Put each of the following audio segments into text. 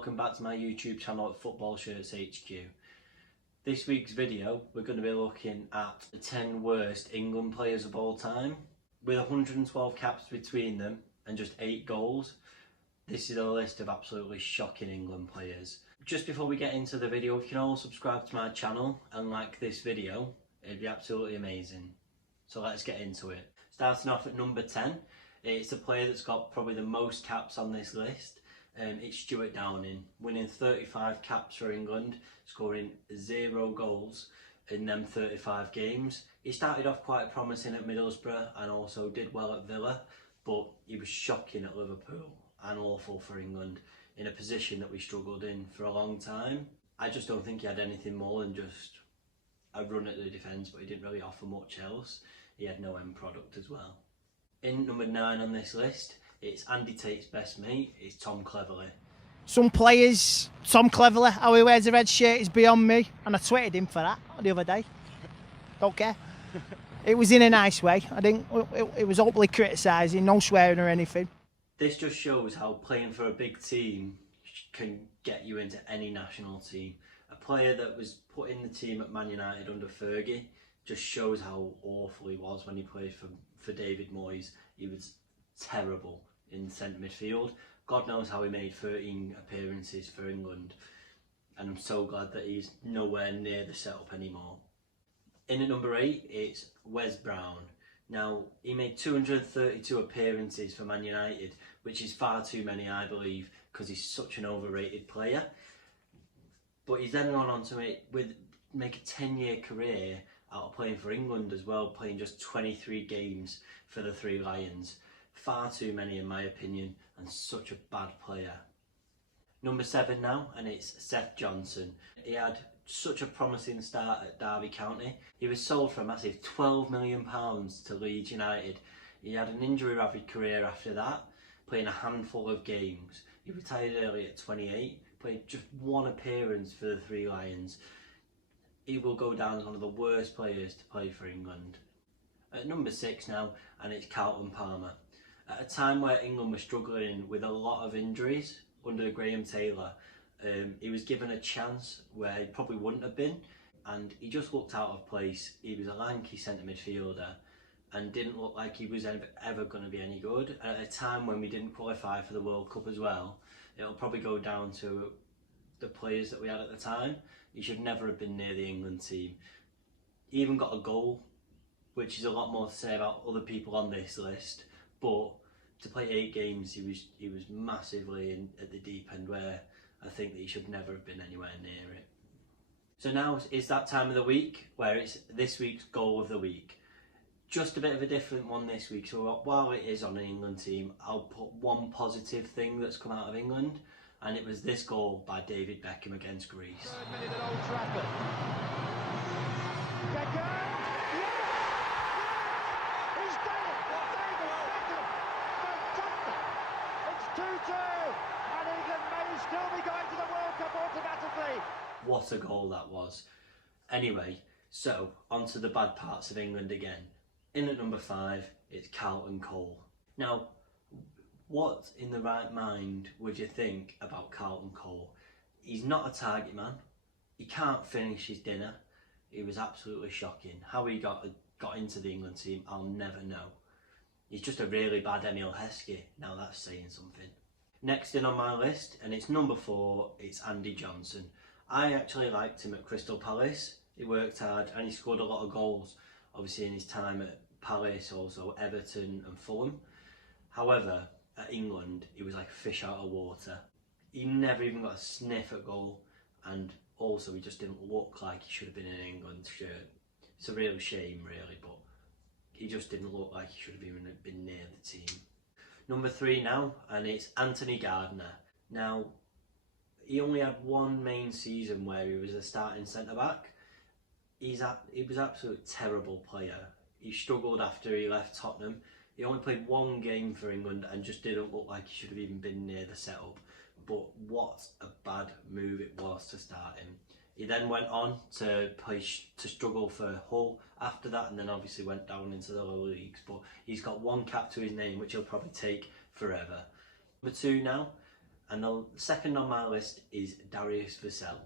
welcome back to my YouTube channel at Football Shirts HQ. This week's video we're going to be looking at the 10 worst England players of all time. With 112 caps between them and just 8 goals, this is a list of absolutely shocking England players. Just before we get into the video, if you can all subscribe to my channel and like this video, it'd be absolutely amazing. So let's get into it. Starting off at number 10, it's a player that's got probably the most caps on this list. It's Stuart Downing, winning 35 caps for England, scoring 0 goals in them 35 games. He started off quite promising at Middlesbrough and also did well at Villa, but he was shocking at Liverpool and awful for England in a position that we struggled in for a long time. I just don't think he had anything more than just a run at the defence, but he didn't really offer much else. He had no end product as well. In number 9 on this list, it's Andy Tate's best mate, it's Tom Cleverley. Some players, Tom Cleverley, how he wears a red shirt is beyond me, and I tweeted him for that the other day. Don't care. It was in a nice way. I think it was openly criticising, no swearing or anything. This just shows how playing for a big team can get you into any national team. A player that was put in the team at Man United under Fergie just shows how awful he was when he played for David Moyes. He was terrible in centre midfield. God knows how he made 13 appearances for England, and I'm so glad that he's nowhere near the setup anymore. In at number 8, it's Wes Brown. Now, he made 232 appearances for Man United, which is far too many, I believe, because he's such an overrated player. But he's then gone on to make a 10-year career out of playing for England as well, playing just 23 games for the Three Lions. Far too many in my opinion, and such a bad player. Number 7 now, and it's Seth Johnson. He had such a promising start at Derby County. He was sold for a massive £12 million to Leeds United. He had an injury-ravaged career after that, playing a handful of games. He retired early at 28, played just 1 appearance for the Three Lions. He will go down as one of the worst players to play for England. At number 6 now, and it's Carlton Palmer. At a time where England was struggling with a lot of injuries under Graham Taylor, he was given a chance where he probably wouldn't have been, and he just looked out of place. He was a lanky centre midfielder and didn't look like he was ever going to be any good. And at a time when we didn't qualify for the World Cup as well, it'll probably go down to the players that we had at the time. He should never have been near the England team. He even got a goal, which is a lot more to say about other people on this list, but to play 8 games, he was massively at the deep end, where I think that he should never have been anywhere near it. So now is that time of the week where it's this week's goal of the week. Just a bit of a different one this week. So while it is on an England team, I'll put one positive thing that's come out of England, and it was this goal by David Beckham against Greece. What a goal that was. Anyway, so on to the bad parts of England again. In at number 5, it's Carlton Cole. Now, what in the right mind would you think about Carlton Cole? He's not a target man. He can't finish his dinner. It was absolutely shocking. How he got into the England team, I'll never know. He's just a really bad Emil Heskey. Now that's saying something. Next in on my list, and it's number 4, it's Andy Johnson. I actually liked him at Crystal Palace. He worked hard and he scored a lot of goals, obviously in his time at Palace, also Everton and Fulham. However, at England, he was like a fish out of water. He never even got a sniff at goal, and also he just didn't look like he should have been in an England shirt. It's a real shame really, but he just didn't look like he should have even been near the team. Number 3 now, and it's Anthony Gardner. Now, he only had 1 main season where he was a starting centre-back. He was an absolute terrible player. He struggled after he left Tottenham. He only played 1 game for England and just didn't look like he should have even been near the setup. But what a bad move it was to start him. He then went on to struggle for Hull after that, and then obviously went down into the lower leagues. But he's got 1 cap to his name, which he'll probably take forever. Number 2 now, And the second on my list is Darius Vassell.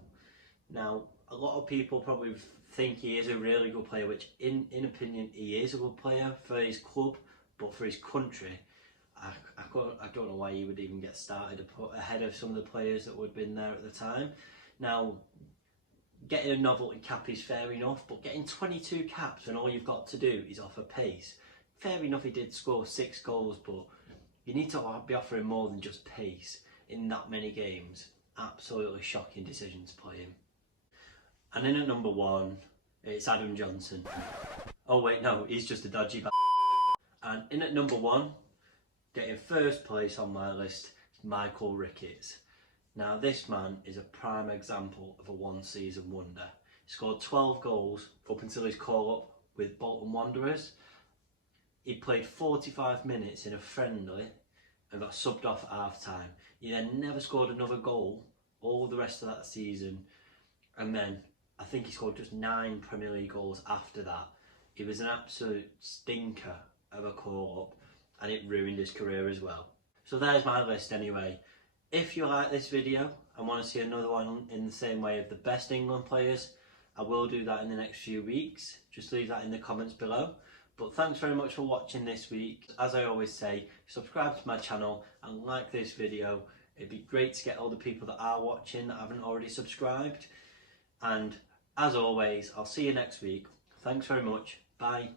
Now, a lot of people probably think he is a really good player, which in opinion he is a good player for his club, but for his country, I don't know why he would even get started ahead of some of the players that would have been there at the time. Now, getting a novelty cap is fair enough, but getting 22 caps and all you've got to do is offer pace. Fair enough, he did score 6 goals, but you need to be offering more than just pace in that many games. Absolutely shocking decision to play him. And in at number 1, it's Adam Johnson. Oh wait, no, he's just a dodgy bag. And in at number 1, getting first place on my list, is Michael Ricketts. Now this man is a prime example of a one-season wonder. He scored 12 goals up until his call-up with Bolton Wanderers. He played 45 minutes in a friendly and got subbed off at half-time. He then never scored another goal all the rest of that season, and then I think he scored just 9 Premier League goals after that. He was an absolute stinker of a call-up, and it ruined his career as well. So there's my list anyway. If you like this video and want to see another one in the same way of the best England players, I will do that in the next few weeks. Just leave that in the comments below. But thanks very much for watching this week. As I always say, subscribe to my channel and like this video. It'd be great to get all the people that are watching that haven't already subscribed. And as always, I'll see you next week. Thanks very much. Bye.